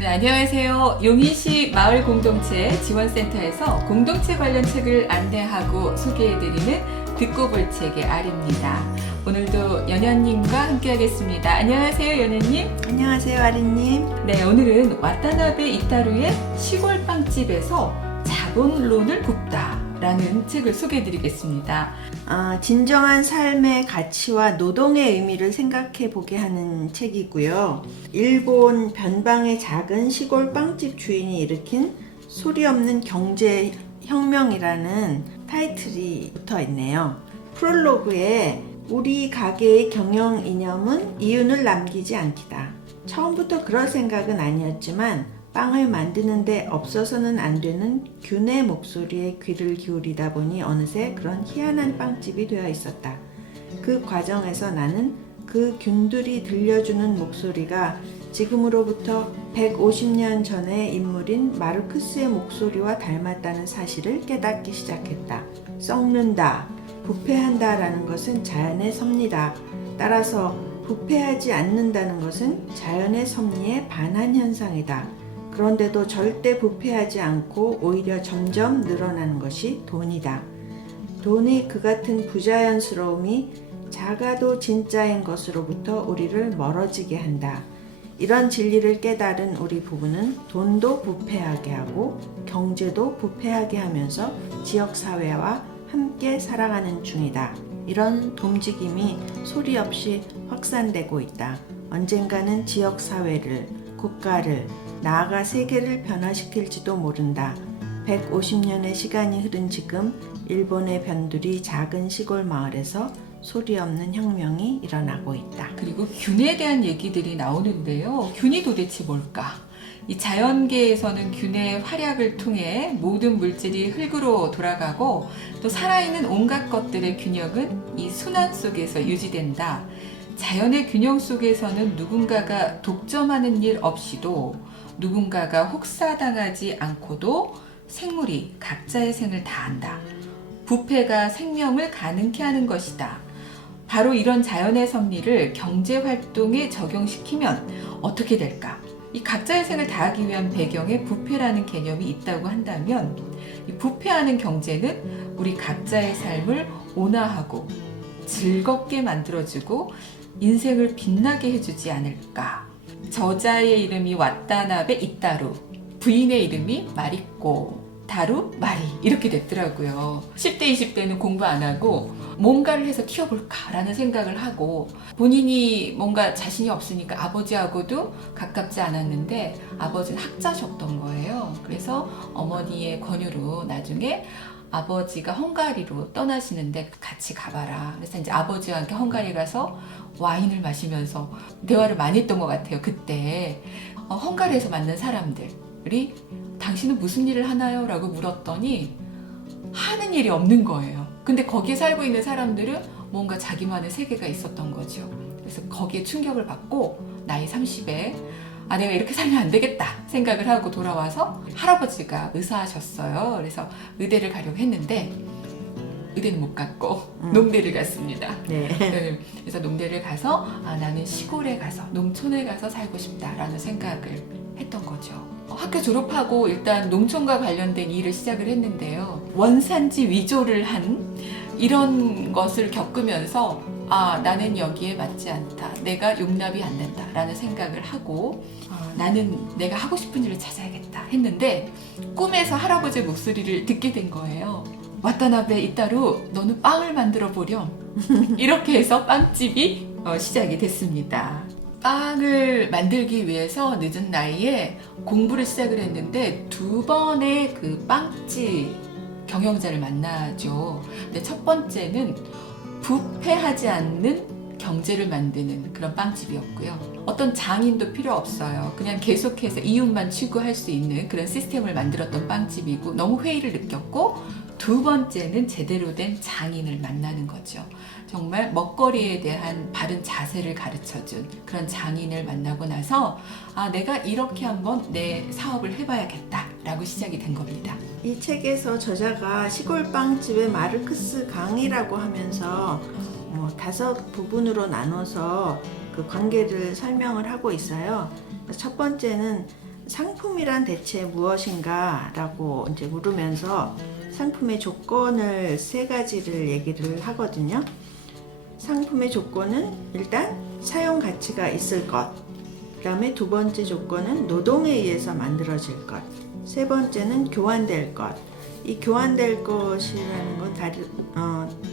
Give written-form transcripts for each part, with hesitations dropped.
네, 안녕하세요. 용인시 마을공동체 지원센터에서 공동체 관련 책을 안내하고 소개해드리는 듣고 볼 책의 아리입니다. 오늘도 연연님과 함께하겠습니다. 안녕하세요, 연연님. 안녕하세요, 아리님. 네, 오늘은 와타나베 이타루의 시골 빵집에서 자본론을 굽다 라는 책을 소개해드리겠습니다. 진정한 삶의 가치와 노동의 의미를 생각해 보게 하는 책이고요. 일본 변방의 작은 시골 빵집 주인이 일으킨 소리 없는 경제 혁명이라는 타이틀이 붙어 있네요. 프롤로그에 우리 가게의 경영 이념은 이윤을 남기지 않기다. 처음부터 그럴 생각은 아니었지만 빵을 만드는데 없어서는 안 되는 균의 목소리에 귀를 기울이다 보니 어느새 그런 희한한 빵집이 되어 있었다. 그 과정에서 나는 그 균들이 들려주는 목소리가 지금으로부터 150년 전의 인물인 마르크스의 목소리와 닮았다는 사실을 깨닫기 시작했다. 썩는다, 부패한다 라는 것은 자연의 섭리다. 따라서 부패하지 않는다는 것은 자연의 섭리에 반한 현상이다. 그런데도 절대 부패하지 않고 오히려 점점 늘어나는 것이 돈이다. 돈의 그 같은 부자연스러움이 작아도 진짜인 것으로부터 우리를 멀어지게 한다. 이런 진리를 깨달은 우리 부부는 돈도 부패하게 하고 경제도 부패하게 하면서 지역사회와 함께 살아가는 중이다. 이런 움직임이 소리 없이 확산되고 있다. 언젠가는 지역사회를, 국가를, 나아가 세계를 변화시킬지도 모른다. 150년의 시간이 흐른 지금 일본의 변두리 작은 시골 마을에서 소리 없는 혁명이 일어나고 있다. 그리고 균에 대한 얘기들이 나오는데요. 균이 도대체 뭘까? 이 자연계에서는 균의 활약을 통해 모든 물질이 흙으로 돌아가고 또 살아있는 온갖 것들의 균형은 이 순환 속에서 유지된다. 자연의 균형 속에서는 누군가가 독점하는 일 없이도 누군가가 혹사당하지 않고도 생물이 각자의 생을 다한다. 부패가 생명을 가능케 하는 것이다. 바로 이런 자연의 섭리를 경제활동에 적용시키면 어떻게 될까? 이 각자의 생을 다하기 위한 배경에 부패라는 개념이 있다고 한다면 이 부패하는 경제는 우리 각자의 삶을 온화하고 즐겁게 만들어주고 인생을 빛나게 해주지 않을까? 저자의 이름이 와타나베 이타루, 부인의 이름이 마리코, 다루, 마리 이렇게 됐더라고요. 10대, 20대는 공부 안 하고 뭔가를 해서 키워볼까 라는 생각을 하고 본인이 뭔가 자신이 없으니까 아버지하고도 가깝지 않았는데 아버지는 학자셨던 거예요. 그래서 어머니의 권유로 나중에 아버지가 헝가리로 떠나시는데 같이 가봐라. 그래서 이제 아버지와 함께 헝가리 가서 와인을 마시면서 대화를 많이 했던 것 같아요. 그때 헝가리에서 만난 사람들이 당신은 무슨 일을 하나요? 라고 물었더니 하는 일이 없는 거예요. 근데 거기에 살고 있는 사람들은 뭔가 자기만의 세계가 있었던 거죠. 그래서 거기에 충격을 받고 나이 30에 내가 이렇게 살면 안 되겠다 생각을 하고 돌아와서 할아버지가 의사하셨어요. 그래서 의대를 가려고 했는데 의대는 못 갔고 농대를 갔습니다. 네. 그래서 농대를 가서 나는 시골에 가서 농촌에 가서 살고 싶다라는 생각을 했던 거죠. 학교 졸업하고 일단 농촌과 관련된 일을 시작을 했는데요. 원산지 위조를 한 이런 것을 겪으면서 나는 여기에 맞지 않다. 내가 용납이 안 된다. 라는 생각을 하고 나는 내가 하고 싶은 일을 찾아야겠다 했는데 꿈에서 할아버지의 목소리를 듣게 된 거예요. 와타나베 이타루 너는 빵을 만들어 보렴. 이렇게 해서 빵집이 시작이 됐습니다. 빵을 만들기 위해서 늦은 나이에 공부를 시작을 했는데 2번의 그 빵집 경영자를 만나죠. 근데 첫 번째는 부패하지 않는 경제를 만드는 그런 빵집이었고요. 어떤 장인도 필요 없어요. 그냥 계속해서 이윤만 추구할 수 있는 그런 시스템을 만들었던 빵집이고 너무 회의를 느꼈고 두 번째는 제대로 된 장인을 만나는 거죠. 정말 먹거리에 대한 바른 자세를 가르쳐준 그런 장인을 만나고 나서 내가 이렇게 한번 내 사업을 해봐야겠다 라고 시작이 된 겁니다. 이 책에서 저자가 시골 빵집의 마르크스 강의라고 하면서 5부분으로 나눠서 그 관계를 설명을 하고 있어요. 첫 번째는 상품이란 대체 무엇인가 라고 이제 물으면서 상품의 조건을 3가지를 얘기를 하거든요. 상품의 조건은 일단 사용 가치가 있을 것, 그 다음에 2번째 조건은 노동에 의해서 만들어질 것, 3번째는 교환될 것. 이 교환될 것이라는 건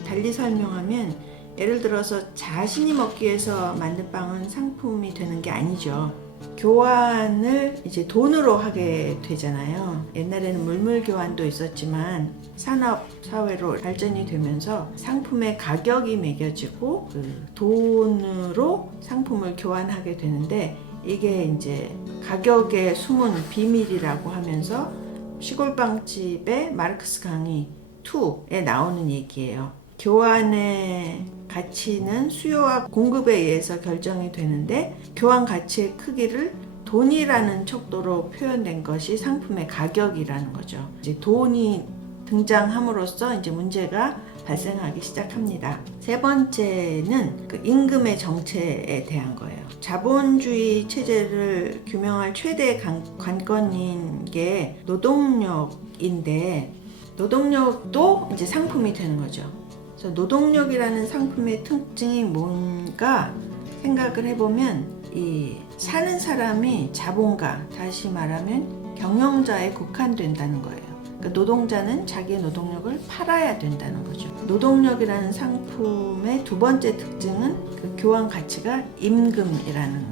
달리 설명하면, 예를 들어서 자신이 먹기 위해서 만든 빵은 상품이 되는 게 아니죠. 교환을 이제 돈으로 하게 되잖아요. 옛날에는 물물 교환도 있었지만 산업 사회로 발전이 되면서 상품의 가격이 매겨지고 그 돈으로 상품을 교환하게 되는데, 이게 이제 가격의 숨은 비밀이라고 하면서 시골빵집의 마르크스 강의 2에 나오는 얘기예요. 교환의 가치는 수요와 공급에 의해서 결정이 되는데, 교환 가치의 크기를 돈이라는 척도로 표현된 것이 상품의 가격이라는 거죠. 이제 돈이 등장함으로써 이제 문제가 발생하기 시작합니다. 3번째는 그 임금의 정체에 대한 거예요. 자본주의 체제를 규명할 최대 관건인 게 노동력인데, 노동력도 이제 상품이 되는 거죠. 그래서 노동력이라는 상품의 특징이 뭔가 생각을 해보면, 이 사는 사람이 자본가, 다시 말하면 경영자에 국한된다는 거예요. 그러니까 노동자는 자기의 노동력을 팔아야 된다는 거죠. 노동력이라는 상품의 2번째 특징은 그 교환 가치가 임금이라는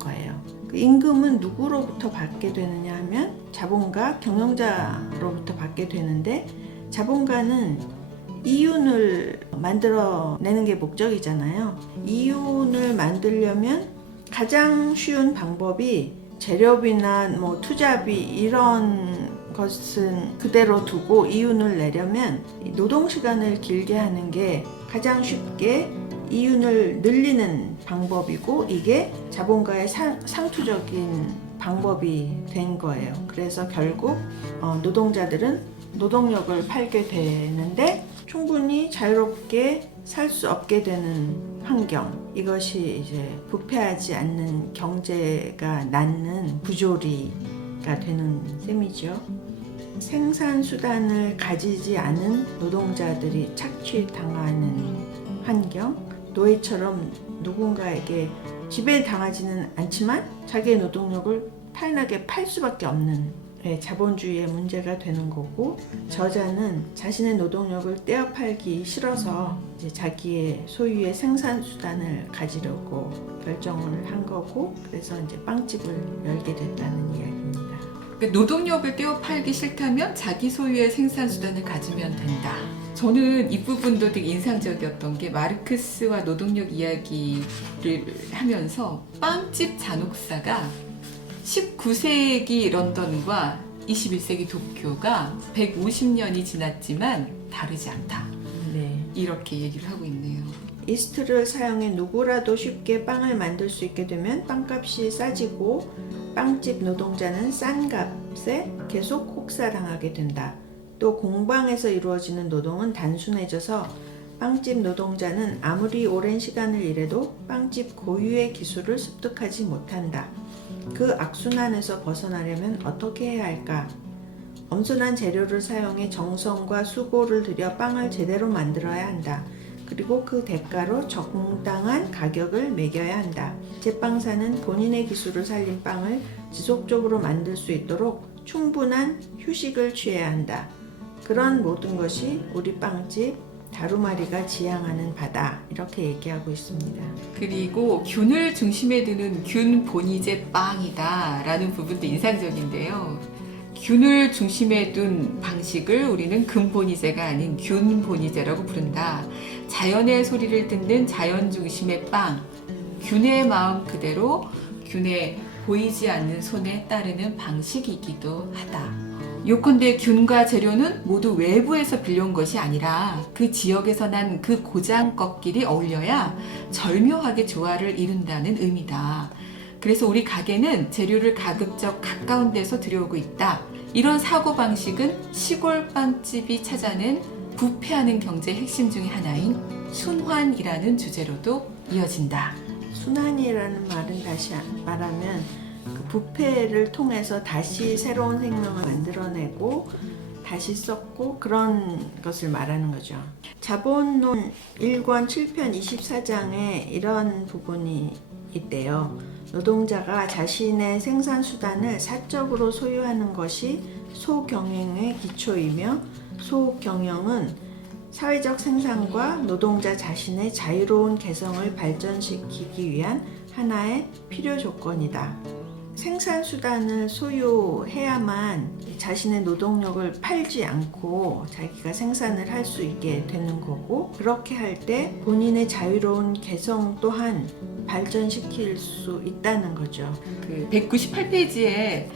거예요. 그 임금은 누구로부터 받게 되느냐 하면 자본가, 경영자로부터 받게 되는데, 자본가는 이윤을 만들어내는 게 목적이잖아요. 이윤을 만들려면 가장 쉬운 방법이 재료비나 뭐 투자비 이런 것은 그대로 두고 이윤을 내려면 노동시간을 길게 하는 게 가장 쉽게 이윤을 늘리는 방법이고, 이게 자본가의 상투적인 방법이 된 거예요. 그래서 결국 노동자들은 노동력을 팔게 되는데 충분히 자유롭게 살 수 없게 되는 환경, 이것이 이제 부패하지 않는 경제가 낳는 부조리가 되는 셈이죠. 생산수단을 가지지 않은 노동자들이 착취당하는 환경, 노예처럼 누군가에게 지배당하지는 않지만 자기의 노동력을 타인에게 팔 수밖에 없는 자본주의의 문제가 되는 거고, 저자는 자신의 노동력을 떼어팔기 싫어서 이제 자기의 소유의 생산수단을 가지려고 결정을 한 거고, 그래서 이제 빵집을 열게 됐다는 이야기입니다. 노동력을 떼어팔기 싫다면 자기 소유의 생산수단을 가지면 된다. 저는 이 부분도 되게 인상적이었던 게, 마르크스와 노동력 이야기를 하면서 빵집 잔혹사가 19세기 런던과 21세기 도쿄가 150년이 지났지만 다르지 않다. 네. 이렇게 얘기를 하고 있네요. 이스트를 사용해 누구라도 쉽게 빵을 만들 수 있게 되면 빵값이 싸지고, 빵집 노동자는 싼 값에 계속 혹사당하게 된다. 또 공방에서 이루어지는 노동은 단순해져서 빵집 노동자는 아무리 오랜 시간을 일해도 빵집 고유의 기술을 습득하지 못한다. 그 악순환에서 벗어나려면 어떻게 해야 할까? 엄선한 재료를 사용해 정성과 수고를 들여 빵을 제대로 만들어야 한다. 그리고 그 대가로 적당한 가격을 매겨야 한다. 제빵사는 본인의 기술을 살린 빵을 지속적으로 만들 수 있도록 충분한 휴식을 취해야 한다. 그런 모든 것이 우리 빵집 다루마리가 지향하는 바다, 이렇게 얘기하고 있습니다. 그리고 균을 중심에 두는 균 보니제 빵이다 라는 부분도 인상적인데요. 균을 중심에 둔 방식을 우리는 근보니제가 아닌 균보니제라고 부른다. 자연의 소리를 듣는 자연 중심의 빵, 균의 마음 그대로 균의 보이지 않는 손에 따르는 방식이기도 하다. 요컨대 균과 재료는 모두 외부에서 빌려온 것이 아니라 그 지역에서 난 그 고장꺾끼리 어울려야 절묘하게 조화를 이룬다는 의미다. 그래서 우리 가게는 재료를 가급적 가까운 데서 들여오고 있다. 이런 사고방식은 시골 빵집이 찾아낸 부패하는 경제의 핵심 중의 하나인 순환이라는 주제로도 이어진다. 순환이라는 말은 다시 말하면 그 부패를 통해서 다시 새로운 생명을 만들어내고 다시 썼고 그런 것을 말하는 거죠. 자본론 1권 7편 24장에 이런 부분이 있대요. 노동자가 자신의 생산수단을 사적으로 소유하는 것이 소경영의 기초이며 소경영은 사회적 생산과 노동자 자신의 자유로운 개성을 발전시키기 위한 하나의 필요 조건이다. 생산수단을 소유해야만 자신의 노동력을 팔지 않고 자기가 생산을 할 수 있게 되는 거고, 그렇게 할 때 본인의 자유로운 개성 또한 발전시킬 수 있다는 거죠. 그 198페이지에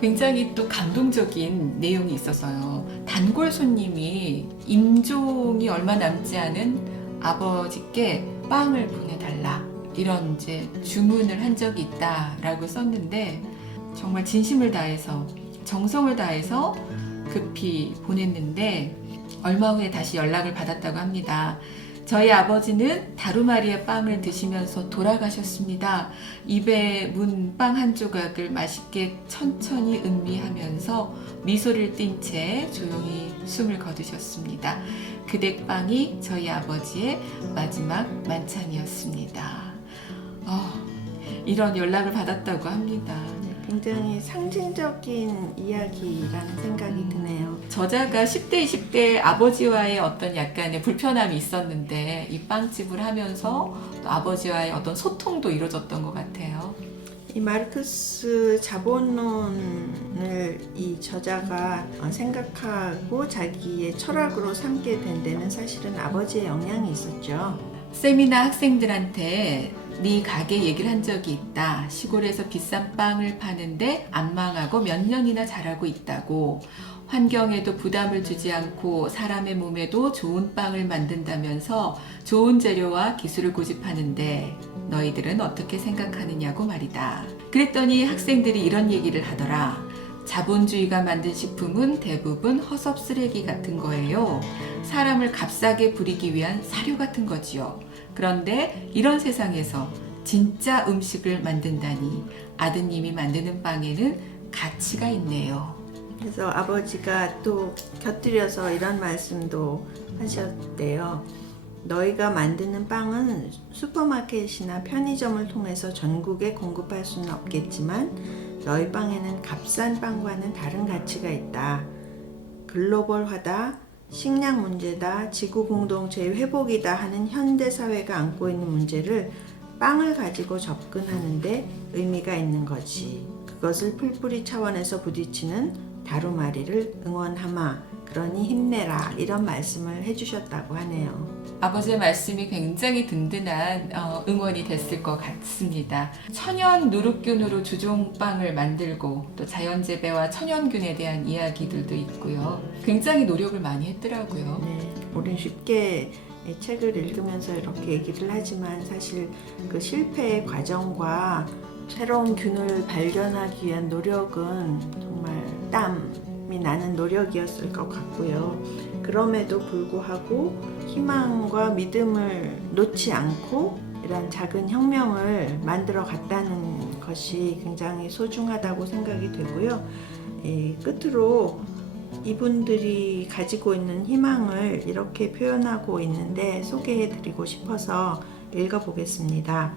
굉장히 또 감동적인 내용이 있었어요. 단골 손님이 임종이 얼마 남지 않은 아버지께 빵을 보내달라, 이런 이제 주문을 한 적이 있다라고 썼는데, 정말 진심을 다해서 정성을 다해서 급히 보냈는데 얼마 후에 다시 연락을 받았다고 합니다. 저희 아버지는 다루마리의 빵을 드시면서 돌아가셨습니다. 입에 문 빵 한 조각을 맛있게 천천히 음미하면서 미소를 띤 채 조용히 숨을 거두셨습니다. 그댁빵이 저희 아버지의 마지막 만찬이었습니다. 이런 연락을 받았다고 합니다. 굉장히 상징적인 이야기라는 생각이 드네요. 저자가 10대, 20대 아버지와의 어떤 약간의 불편함이 있었는데 이 빵집을 하면서 또 아버지와의 어떤 소통도 이루어졌던 것 같아요. 이 마르크스 자본론을 이 저자가 생각하고 자기의 철학으로 삼게 된 데는 사실은 아버지의 영향이 있었죠. 세미나 학생들한테 네 가게 얘기를 한 적이 있다. 시골에서 비싼 빵을 파는데 안 망하고 몇 년이나 잘하고 있다고. 환경에도 부담을 주지 않고 사람의 몸에도 좋은 빵을 만든다면서 좋은 재료와 기술을 고집하는데 너희들은 어떻게 생각하느냐고 말이다. 그랬더니 학생들이 이런 얘기를 하더라. 자본주의가 만든 식품은 대부분 허섭 쓰레기 같은 거예요. 사람을 값싸게 부리기 위한 사료 같은 거지요. 그런데 이런 세상에서 진짜 음식을 만든다니 아드님이 만드는 빵에는 가치가 있네요. 그래서 아버지가 또 곁들여서 이런 말씀도 하셨대요. 너희가 만드는 빵은 슈퍼마켓이나 편의점을 통해서 전국에 공급할 수는 없겠지만 너희 빵에는 값싼 빵과는 다른 가치가 있다. 글로벌화다, 식량 문제다, 지구 공동체의 회복이다 하는 현대 사회가 안고 있는 문제를 빵을 가지고 접근하는데 의미가 있는 거지. 그것을 풀뿌리 차원에서 부딪히는 다루마리를 응원하마. 그러니 힘내라. 이런 말씀을 해주셨다고 하네요. 아버지의 말씀이 굉장히 든든한 응원이 됐을 것 같습니다. 천연 누룩균으로 주종빵을 만들고 또 자연재배와 천연균에 대한 이야기들도 있고요. 굉장히 노력을 많이 했더라고요. 네, 우린 쉽게 이 책을 읽으면서 이렇게 얘기를 하지만 사실 그 실패의 과정과 새로운 균을 발견하기 위한 노력은 정말 땀이 나는 노력이었을 것 같고요. 그럼에도 불구하고 희망과 믿음을 놓지 않고 이런 작은 혁명을 만들어 갔다는 것이 굉장히 소중하다고 생각이 되고요. 끝으로 이분들이 가지고 있는 희망을 이렇게 표현하고 있는데 소개해드리고 싶어서 읽어보겠습니다.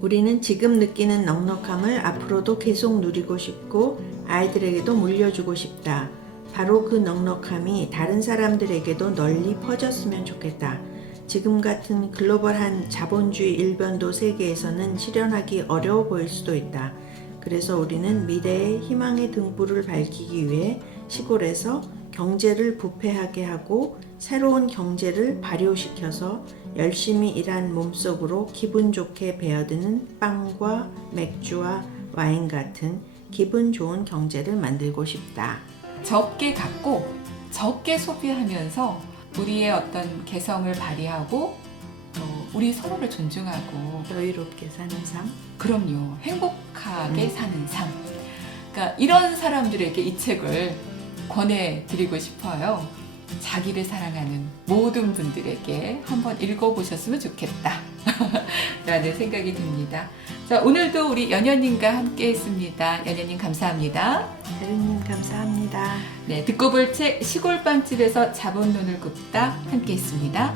우리는 지금 느끼는 넉넉함을 앞으로도 계속 누리고 싶고 아이들에게도 물려주고 싶다. 바로 그 넉넉함이 다른 사람들에게도 널리 퍼졌으면 좋겠다. 지금 같은 글로벌한 자본주의 일변도 세계에서는 실현하기 어려워 보일 수도 있다. 그래서 우리는 미래의 희망의 등불을 밝히기 위해 시골에서 경제를 부패하게 하고 새로운 경제를 발효시켜서 열심히 일한 몸속으로 기분 좋게 배어드는 빵과 맥주와 와인 같은 기분 좋은 경제를 만들고 싶다. 적게 갖고 적게 소비하면서 우리의 어떤 개성을 발휘하고 또 우리 서로를 존중하고 여유롭게 사는 삶. 그럼요, 행복하게 사는 삶. 그러니까 이런 사람들에게 이 책을 권해드리고 싶어요. 자기를 사랑하는 모든 분들에게 한번 읽어보셨으면 좋겠다 라는 생각이 듭니다. 자, 오늘도 우리 연연님과 함께 했습니다. 연연님 감사합니다. 대리님 감사합니다. 네, 듣고 볼 책 시골빵집에서 자본론을 굽다 함께 했습니다.